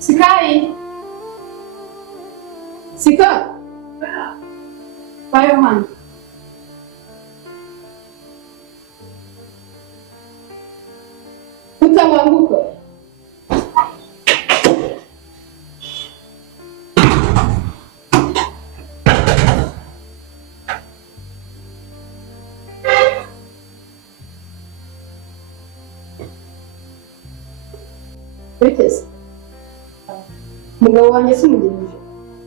Sikai. Sika. Kwa Yohana. Utamwanguka. Witeze. Umugabo wanjye simugejeje.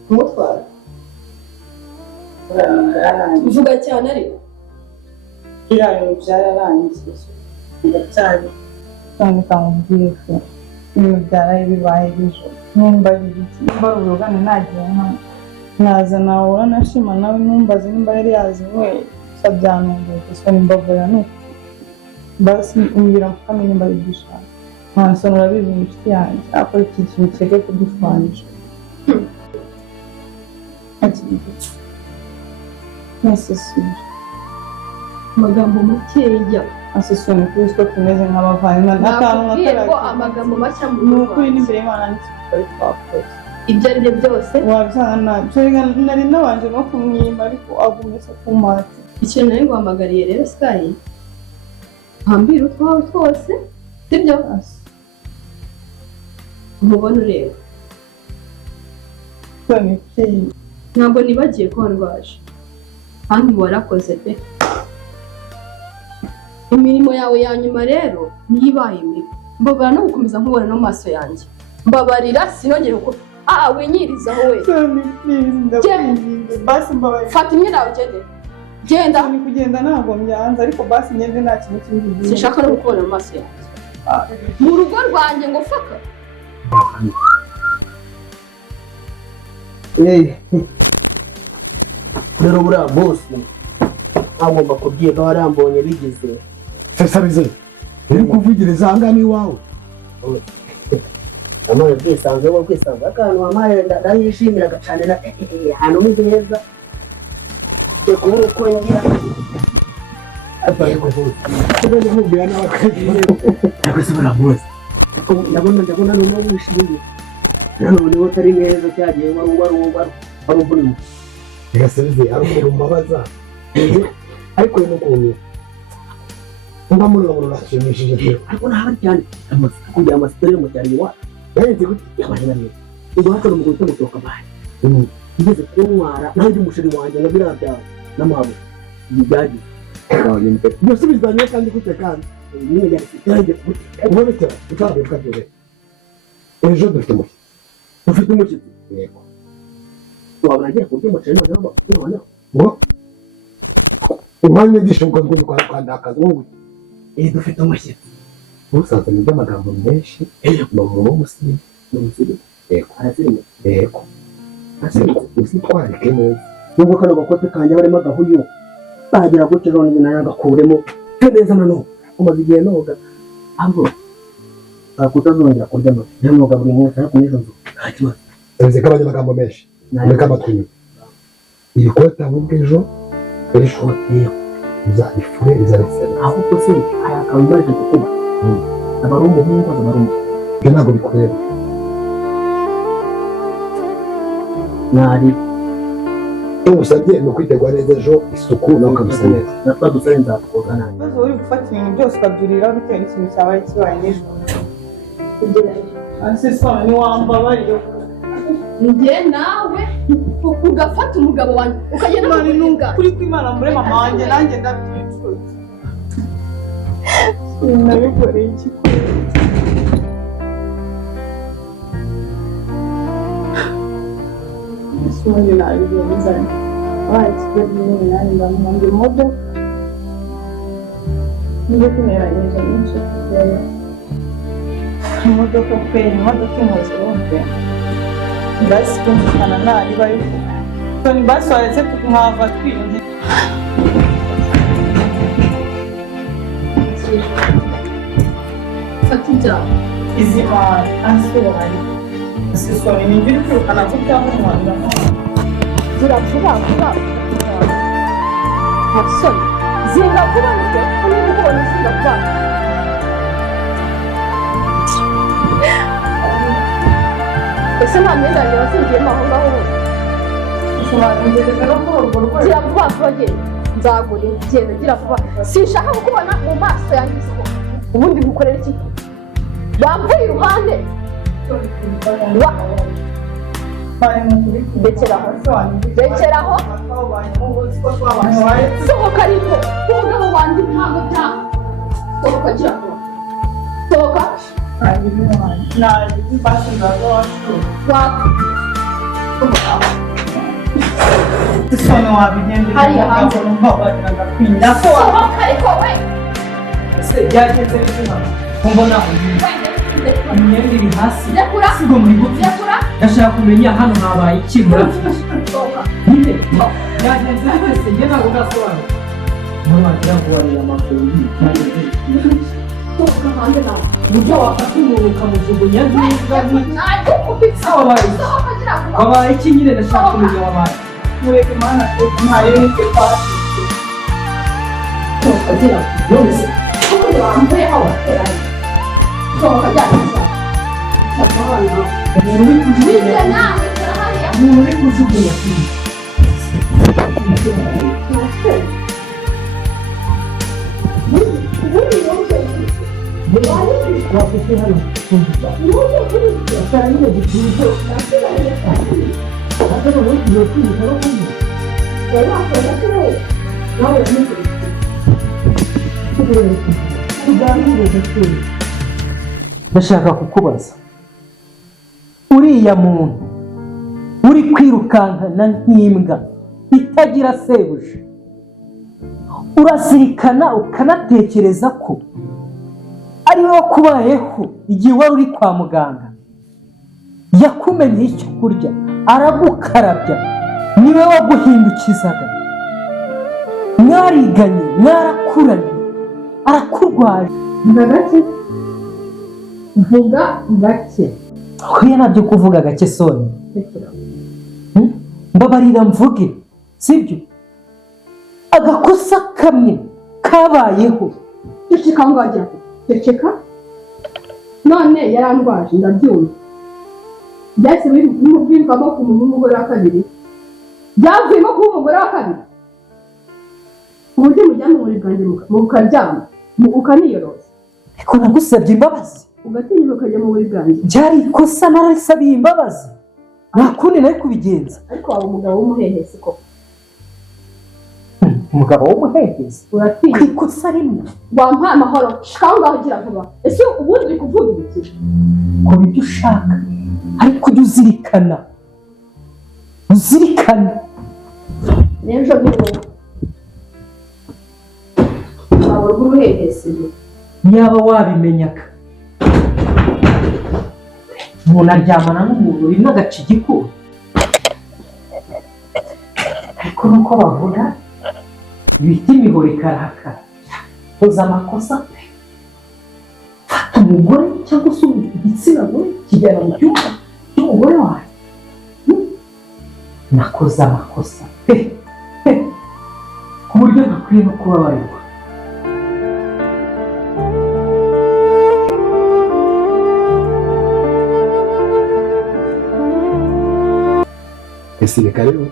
Umutwara. Uvuga cyane ariko. Birayo byararangiye. Ndacyari cyane kamubwiye ko byaraye bibaye bijo. Numva ibiki. Numva urugane nagiye hano. Naza nawe nashima nawe numbaze nimba yari yaziwe sabyanumva gusa nimbago ya nuko. Basi umbira mfami nimba yigishaka. Ntasonora bibi inshuti yanjye akora iki kintu cyege kudufanyije. Necessário. Amagambo makeya. Asesoni kuko tumeze nk'abavana n'akantu natarago amagambo macya mu nuko n'imbere y'Imana n'ikari twakoze. Ibyo ari byo byose Wabisana nari nabanje no kumwimba ariko agumese kumata. Ikintu nari nguhamagariye rero Sky. Hambira utwawe twose. Sibyo? Umubona ureba. Toni please. Ntabwo nibagiye ko ndwaje. Kandi warakoze pe. Imirimo yawe ya nyuma rero niyibaye mibi. Mbabara no gukomeza nkubona no maso yanjye. Mbabarira sinongere uko winyirizaho we. Toni please ndakwinginze. Basi mbabarira. Fata imwe nawe ugende. Genda. Ni kugenda ntabwo mbyanze ariko basi ngende nta kintu cy'ingizi. Sinshaka no kubona mu maso yanjye. Mu rugo rwanjye ngo faka. Rero buriya bose agomba kubyiga warambonye bigize sasa bize uri kuvugiriza aha ngaha n'iwawe amara bwisanzwe wo kwisanzwe akantu wamaye ndayishimiraga cyane na ahantu umeze neza kubura uko ngira atari kuvuga kubona nkubwira n'abakagiye ndabisubira bose ndabona n'uwo wishimiye none wo tari neza cyagiye wari ubuntu Yasize ariko mbabaza ariko n'ukuntu mba muri abo rashimishije pe ariko nta cyane kugira amasitari mu cyari wa yarinze gute yabanyamye ubwo hakora mu gutema toka baye ngeze kumwara nanjye umushiri wanjye ngabira bya namabo bigaje byose bizanye kandi gute kandi nyine yari ubonekera utabye bwagere ejo dufite umushyitsi yego wabanagiye kurya umuceri none ngo umwanya gishoboka ngo kwandakaza wowe dufite umushyitsi usaza mu by'amagambo menshi no mu musiri yego arazirimo yego usitwarike neza nubwo kano gakote kanjye barimo agahuyu bagira gutyo none nagakuremo neza nano umaze igihe noga ahubwo akutazongera kurya no noga buri munsi ariko n'izo nzu nta kibazo bize kabanya amagambo menshi reka amatwi iri kota ahubwo ejo uzarifure izaritsena ahubwo se aya akambaje kukuba abari umuhungu abari ibyo ntabwo bikureba nari usabye ni ukwitegura neza ejo isuku nawe ukamusa neza natwa dusare nzatwoga nanjye Maze uri gufata ibintu byose ukabyurira bitewe n'ikintu cyabaye kibaye nijoro. Asesoni niwambabariye njye nawe ugafata umugabo wanjye ukagenda kumununga kuri kw'Imana muri mama wanjye nanjye ndabyicutse. Nabikoreye iki kuri Soni nabigenza kigali nani ndamuhanga imodoka njye kuneranyije n'inshuti zawe imodoka imuze wumve basi kumvikana nari bayivuga Toni basi waretse mwava twinjye fata ibyawe izi mari asubiranye asesoni ni uri kwirukana ko cyangwa umwanda ziravuba ntasoni ziravuba nibyo kuko niba ubonye ziravuba ese nta myenda yanjye wasingiyemo aho ngaho ubu usobanurira no kuri urwo rwego gira vuba vuba genda nzagura genda gira vuba sinshaka kukubona mu maso yanjye isoko ubundi gukorera iki wamvuye iruhande rekeraho sohoka ariko umugabo wanjye ntabwo byaba sohoka gira vuba sohoka isoni wabigendera hariya hanze sohoka ariko we byagenze bituma mbona imyenda iri hasi rekura sigo muri gufi rekura ndashaka kumenya hano habaye iki sohoka nyine byagenze bitese njye ntabwo ndasobanura umuntu wagira ngo wariye amaguru sohoka hanze nawe uburyo wafata umuntu ukamujugunya nk'imbwa nagukubise wabaye sohoka gira vuba wabaye iki nyine ndashaka kumenya wabaye mureke imana ntayo nike pasi sohoka gira vuba nonese kuko wambaye aho wateranye sohoka gira vuba umuntu uri kujugunya bijya nawe hariya umuntu uri kujugunya wafite hano kumva cyane nyine gituzo atari wowe iyo kwibuka no kumva tuganire gakuru ndashaka kukubaza uriya muntu uri kwirukankana nk'imbwa itagira sebuja urazirikana ukanatekereza ko ari wowe wakubayeho igihe wari uri kwa muganga yakumenye icyo kurya aragukarabya niwe waguhindukizaga mwariganye mwarakuranye arakurwaje vuga gake huye nabyo kuvuga gake soni mbabarira mvuge sibyo agakosa kamwe kabayeho ceceka ngo wajya ceceka none yarandwaje ndabyumva byahise bimuvamo ku muntu w'umugore wa kabiri byavuyemo kuba umugore wa kabiri ku buryo mujyana uburiri bwanjye mukaryama ukaniyoroza ariko nagusabye imbabazi ugatinyuka ukajya mu buriri bwanjye byari ikosa narasabiye imbabazi nta kundi nari kubigenza ariko waba umugabo w'umuhehesi koko umugabo w'umuhehesi uratinya ku ikosa rimwe wampaye amahoro shikaho ngaho gira vuba ese ubundi uri kuvuga ibiki kora ibyo ushaka ariko ujye uzirikana n'ejo n'ubu waba rw'umuhehesi yaba wabimenyaga umuntu aryamana n'umuntu rimwe agaca igikuru ariko nuko bavuga ibiti imihoro ikarakara koza amakosa pe fata umugore cyangwa se igitsina gore kijyana mu cyumba cy'umugore wawe nakoze amakosa pe ku buryo ntakwiye no kubabarirwa ese reka rero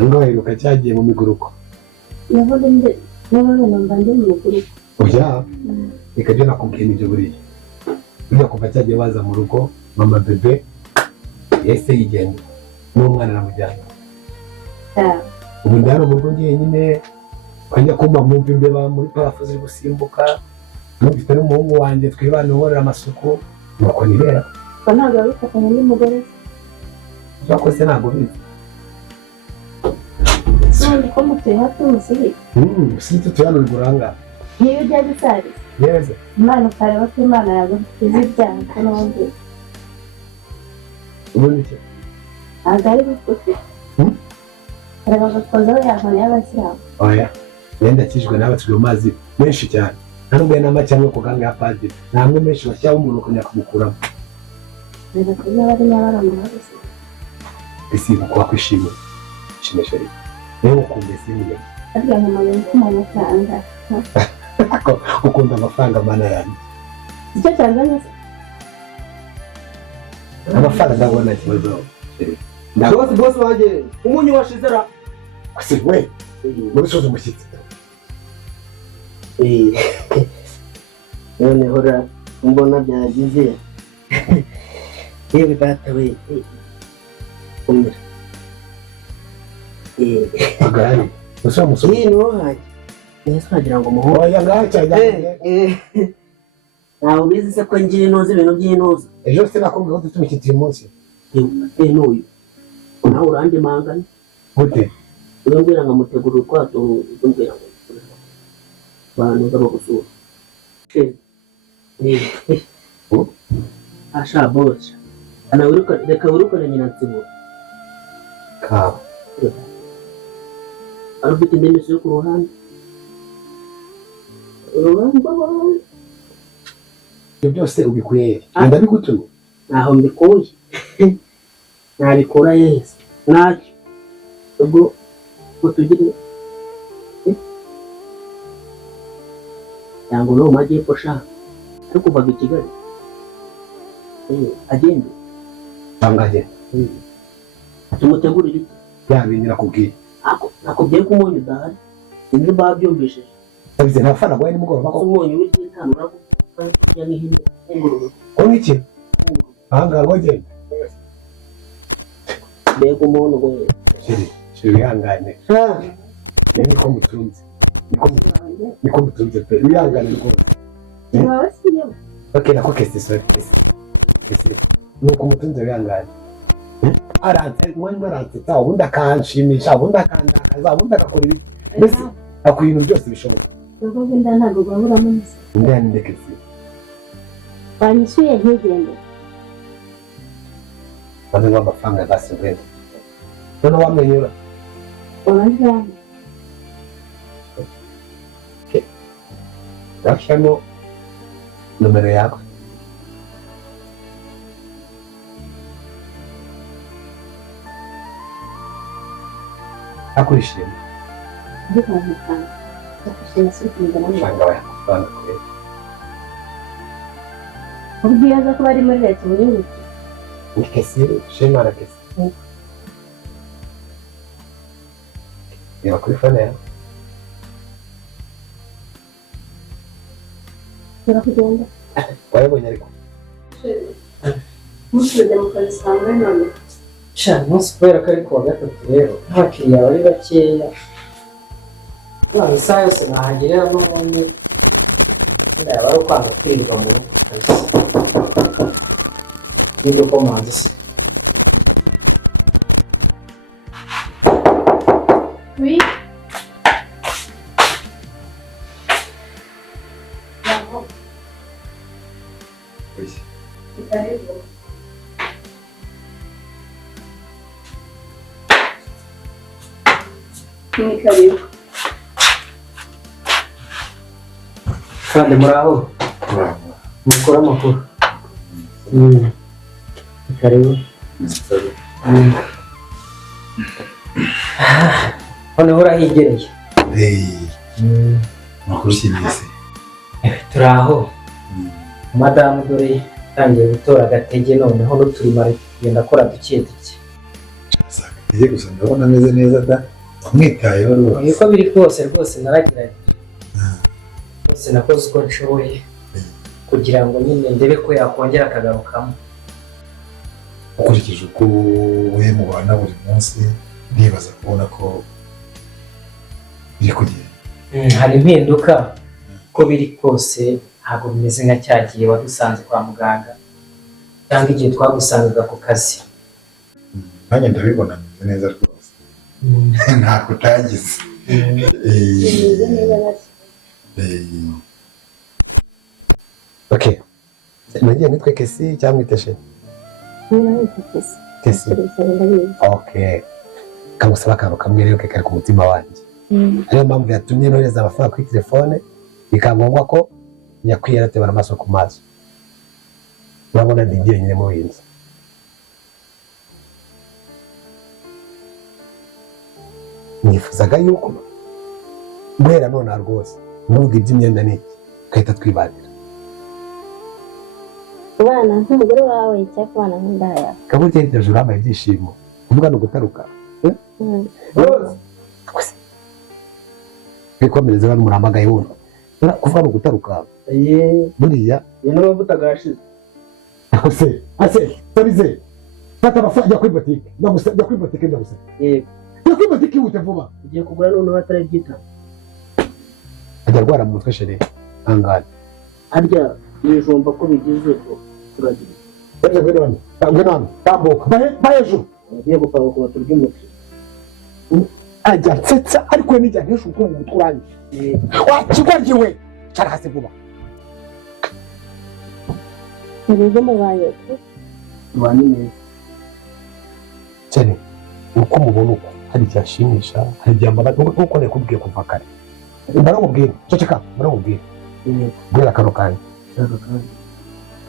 ngo waheruka cyagiye mu miguruko nabaga namba ndi mu miguruko oya reka byo nakubwiye nibyo buriya burya kuva cyagiye baza mu rugo mama bebe yahise yigenda n'umwana aramujyana ubu ndi hano mu rugo njyenyine twajya kumva mwumva imbeba muri parafu ziri gusimbuka numvise n'umuhungu wanjye twibana uhorera amasuku nuko nibera ntabwo yabifatanya n'umugore byakoze ntabwo bizi none ko mutuye hafi y'umusibi usibye tuyano uranga niyo ujya gisariza neza imana ukareba ko imana yagukiza ibyaha ko n'ubundi ubundi iki ntabwo ari bugufi reba agakozaho yankoni y'abasilamu oya wenda akijwe n'abatijwe mu mazi menshi cyane nta n'ubwo na make amwe ku ganga ya padiri nta amwe menshi bashyiraho umuntu ukongera kumukuramo reba ko niba ari nyabarongo gusa ese uko wakwishimira shimisha rero rero ukumva isi nyine arya mu mabiri k'umuntu utanga ukunda amafaranga mana yanjye icyo cyanzanye se amafaranga ndabona ikibazo bose wanjye umunyu washize ra ase we muri sozo umushyitsi noneho ra mbona byagize yewe data we umira agari usaba musoro ni wowe nese wagira ngo muho oya ngaho cyajya ntawe ubizi se ko ngiye inoze ibintu by'inoze ejo sinakubwiye ko dufite umushyitsi uyu munsi n'uyu nawe urange mangane gute uyu mbwira nkamutegura utwato mbwira ngo abantu bagusura asha boss anawiruka reka wirukane nyina nsibura kawa arufite indemesi yo ku ruhande ibyo byose ubikuye ndabigutumye ntaho mbikuye ntabikura yese ntacyo ubwo tugire cyangwa uri mu majyepfo shaka ariko kuvaga i Kigali agende tangaje tumutegurire iki yabindi nakubwiye nakubwiye ko umunyu udahari sinzi babyumvishije ndabize nta fana gwaye nimugoroba ko umunyu w'itanu uravuga n'ihene n'ingurube ko ngiki ahanga ngogende mbega umuntu we shiri wihangane niko mutunze niko mutunze pe wihangane rwose okay nako kesi sorry kesi nuko mutunze wihangane arantse mwana arantse ubundi akanshimisha ubundi akandakaza ubundi agakora ibiki mbese akora ibintu byose bishoboka ubwo wenda ntabwo rwaburamo neza ndani ndekesi banyishyuye ntigende bane n'amafaranga basubira none wamenyura urajyana washyiramo nomero yawe akurishima ndi kwa muganga afashe nasubira amafaranga bayakuvana kure ubwiye aza kuba ari muri leta muri buki ni kesi shema na kesi reba kuri fone yawe turakugenda wayabonye ariko musubize mu kazi sangwe none cyane umunsi kubera ko ari kuwa gatatu rero abakiriya bari bakeya none isaha yose nahagerera n'ubundi yaba ari ukwanga kwirirwa mu rugo kabisa niba uko manzi se oui karibu ni karibu kandi muraho mukora amakuru karibu noneho urahigereye makuru cy'imisi turi aho madamu dore tangiye gutora agatege noneho n'uturimo ari kugenda akora duke duke ije gusa ndabona ameze neza da wamwitayeho rwose uko biri kose rwose naragerageje rwose nakoze uko nshoboye kugira ngo nyine ndebe ko yakongera akagarukamo ukurikije uko we mubana buri munsi ndibaza kubona ko biri kugenda hari impinduka uko biri kose ntabwo bimeze nka cya gihe wadusanze kwa muganga cyangwa igihe twagusangaga ku kazi nanjye ndabibona bimeze neza rwose ntabwo utagize okay nagiye nitwe kesi cyangwa iteshe kesi okay kamusaba akantu kamwe rero kari ku mutima wanjye ariyo mpamvu yatumye nohereza amafaranga kuri telefone bikaba ngombwa ko nyakwiye aratebana amaso ku maso urabona ndi jyenyine mu bintu nifuzaga yuko guhera none rwose nubwo iby'imyenda n'iki ugahita twibanira kubana nk'umugore wawe cyangwa kubana nk'indaya. kaba ugenda hejuru habaye ibyishimo kuvuga ni ugutaruka kwikomereza bano murahamagaye wundi kuvuga ni ugutaruka buriya n'amavuta gashize ako se sabize fata amafaranga jya kuri botike jya kuri botike ndagusaba jya kuri botike wihute vuba ugiye kugura noneho atarabyita ajya arwara mu mutwe shere angana harya ibijumba ko bigize turagira Yaje ngwino tambuka ba hejuru ugiye gupanga ku baturya umuti ajya nsetsa ariko nijya nkesha ukungu utwuranye wakigwaryiwe cara hasi vuba Ibigo mubaye tubanye neza cyane uko mubona uko hari icyashimisha hari ibyambara nk'uko nakubwiye kuva kare baramubwira ceceka baramubwira guhera kano kanya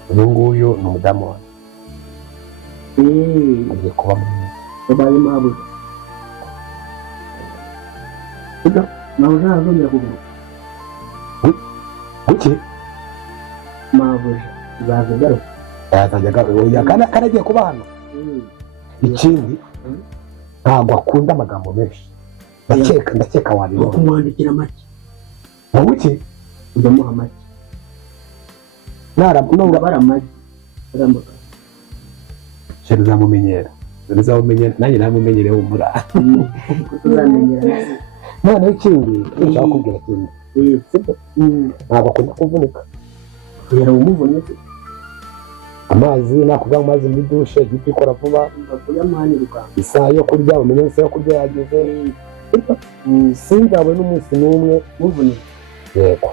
uyu nguyu ni umudamu wawe agiye kuba mwiza babaye mabuja mabuja azongera kugaruka kuki mabuja zaza garuka yazajya agaruka kandi agiye kuba hano ikindi ntabwo akunda amagambo menshi ndakeka wabibona kumwandikira make wowe iki udamuha make bara make aramuka sheri uzamumenyera nanjye namumenyere wumvura tuzamenyera noneho ikindi nshaka kubwira ikindi ntabwo akunda kuvunika kugira ngo umuvunike amazi nakubwira amazi muri dushe igiti ikora vuba kuyamuhanirwa isaha yo kurya umenye isaha yo kurya yageze sinzawe n'umunsi n'umwe muvunike yego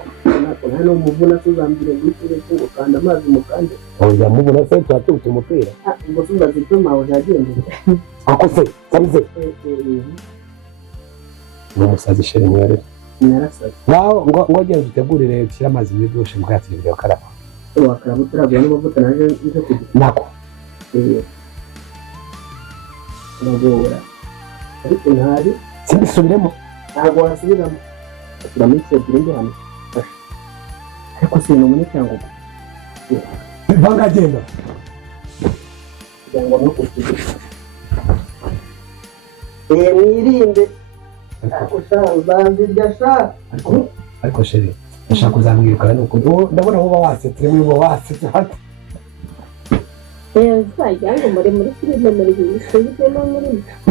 hano umuvuna tuzambire ngo ureke ngo kanda amazi mukande ongera mubona se tuhatubita umupira ngo tuzaze ibyo mawe yagendeye ako se sabize ni umusazi sheri mwerere narasaze naho ngo genda utegurire ushyire amazi muri dushe mu bwatsi bwawe karaba wakaraba utaragura n'amavuta naje nje kugira nako uragora ariko ntari simbisubiremo ntabwo wasubiramo ashyiramo isi ebyiri ndi hano ariko si ni umuneke cyangwa vanga agenda kugira ngo no kukigira mwirinde uzanzirya sha ariko sheri ndashaka kuzamwirukana nuko ndabona wowe wasetse niba wasetse hati uzajya ngo muri filime muri bisubizemo muri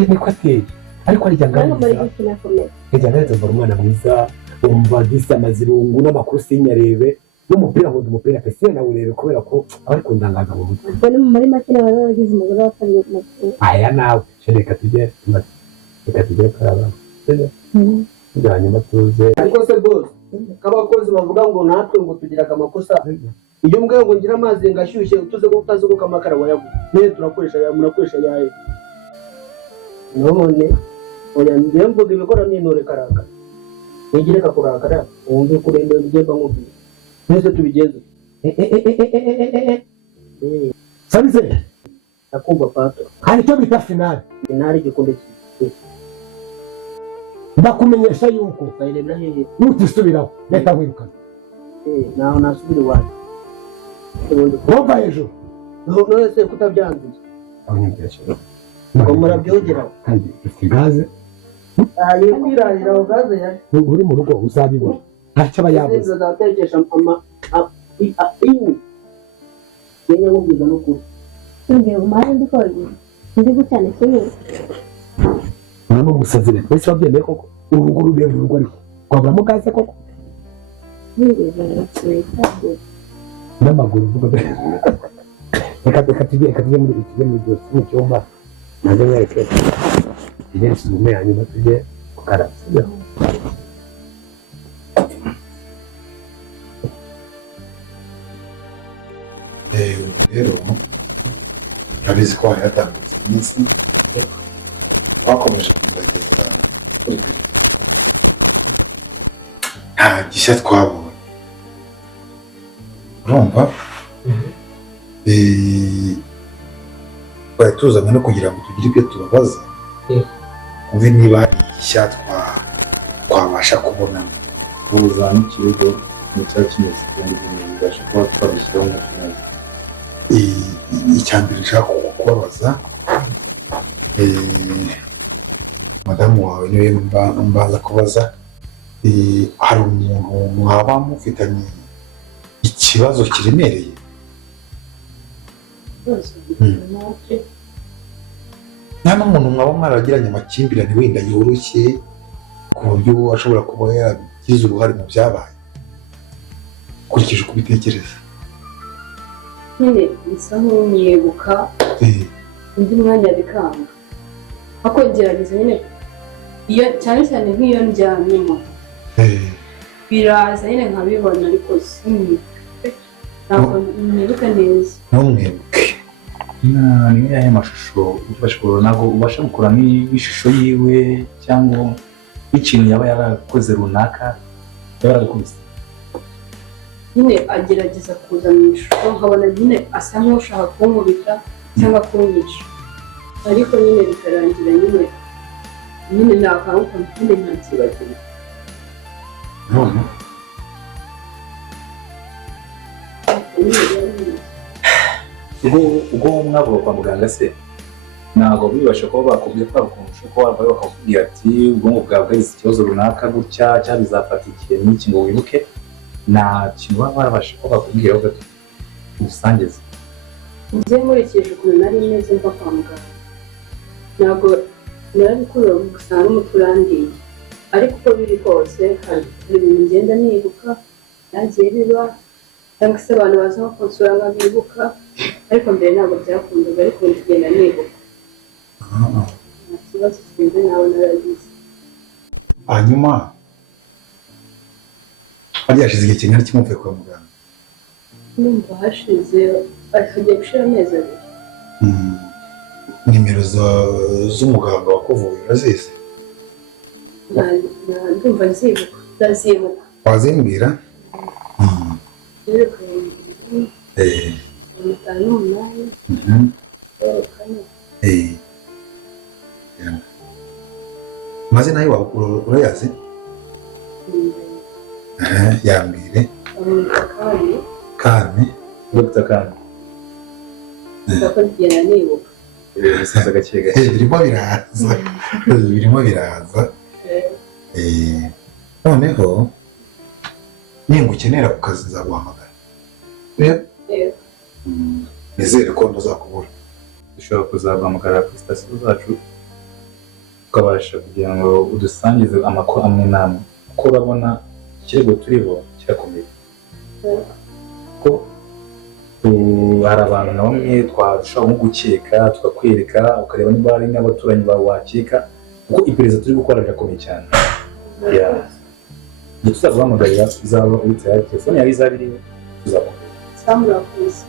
niko ateye ariko arya muri ngambiza gukina komedi ejya neza mbona umwana mwiza umva disi amazirungu n'amakuru sinyarebe n'umupira ngo umupira pesi nawurebe kubera ko aba ari kundangaza mu mutwe ubwo ni muri make baba bagize umugore wa kabiri mukuru aya nawe sheri reka tujye karaba sibyo hanyuma tuze ariko se bose k'abakozi bavuga ngo natwe ngo tugiraga amakosa iyo mbwiye ngo ngira amazi ngashyushye utuze ko utazi ko kamakara wayaguze niyo murakoresha yawe none oya ndiye mvuga ibikora n'intore karaka nigire kakurakara wumve kurembe ugenda nkubwira twese tubigenze sabize nakumva pato hari icyo bita finale intare igikombe ndakumenyesha yuko ukayirebera hehe nutisubiraho leta nkwirukana naho nasubira iwacu wumva hejuru none se kutabyanzuye ngo murabyogeraho kandi ufite gaze agiye kwirarira aho gaze yaje uri mu rugo uzabibona ntacyo aba yabuze zatekesha iwu kenya nkubwiza n'ukuri ngiye umara ndikoze ndi gucyane kimwe none umusazi rero wese wabyemeye koko urugo rureba urugo ariko twaburamo gaze koko n'amaguru uvuga reka tujye muri byose mu cyumba naze mwereke tujye isume hanyuma tujye kukaraba sibyo rero urabizi ko hari hatambutse iminsi twakomeje kugerageza kuri perezida nta gishya twabonye urumva twari tuzanye no kugira ngo tugire ibyo tubabaza umve niba hari igishya twabasha kubona ubuza n'ikibazo mu cya kimeze kandi ibintu bibasha kuba twabishyiraho mu kibazo icya mbere nshaka kukubabaza, madamu wawe niwe mbanza kubaza, hari umuntu mwaba mufitanye ikibazo kiremereye? nta n'umuntu mwaba mwaragiranye amakimbirane wenda yoroshye ku buryo ashobora kuba yaragize uruhare mu byabaye ukurikije uko ubitekereza? nyine bisa nk'umwibuka undi mwanya bikanga ariko gerageza nyine iyo cyane cyane nk'iyo ndyamyemo biraza nyine nkabibona ariko ntabwo nibuka neza. ntumwibuke? ni nk'ayo mashusho ufashwe ntabwo ubasha gukora nk'ishusho yiwe cyangwa ikintu yaba yarakoze runaka yaba yaragukubise? nyine agerageza kuza mu ishusho nkabona nyine asa nk'ushaka kunkubita cyangwa kunyica ariko nyine bikarangira nyine nakanguka kandi ntakibagirwa. none ubwo mwavuga kwa muganga se ntabwo bibasha kuba bakubwiye ko bakunze ko wavayo bakakubwira ati ubwonko bwawe bwagize ikibazo runaka gutya cyangwa bizafata igihe n'iki ngo wibuke? nta kintu baba barabasha kuba bakubwira gato umusangiza? njye nkurikije ukuntu nari meze mva kwa muganga ntabwo narabikuriwe gusa n'umutwe urandiye ariko uko biri kose hari ibintu ngenda nibuka byagiye biba cyangwa se abantu baza bakonsura nkabibuka ariko mbere ntabwo byakundaga ariko ngenda nibuka nta kibazo kimeze nawe naragize. hanyuma hariya hashize igihe kingana iki muvuye kwa muganga? numva hashize hagiye gushira amezi abiri. nimero z'umuganga wakuvuye urazizi? ndumva nzibuka ndazibuka. wazimbwira? 58 amazina yawe urayazi? yambwire. Kane. Dr. Kane. ndakugenda nibuka bisaza gake gake birimo biraza. noneho ningukenera ku kazi nzaguhamagara. nizere ko ntazakubura. dushobora kuzaguhamagara kuri sitasiyo zacu tukabasha kugira ngo udusangize amakuru amwe n'amwe kuko urabona ikirego turiho kirakomeye ko hari abantu na bamwe twashobora nko gukeka tukakwereka ukareba niba hari n'abaturanyi bawe wakeka kuko iperereza turi gukora rirakomeye cyane. igihe tuzaguhamagarira uzaba uyitera telefone yawe izaba iriho tuzakubwira. samurakoze.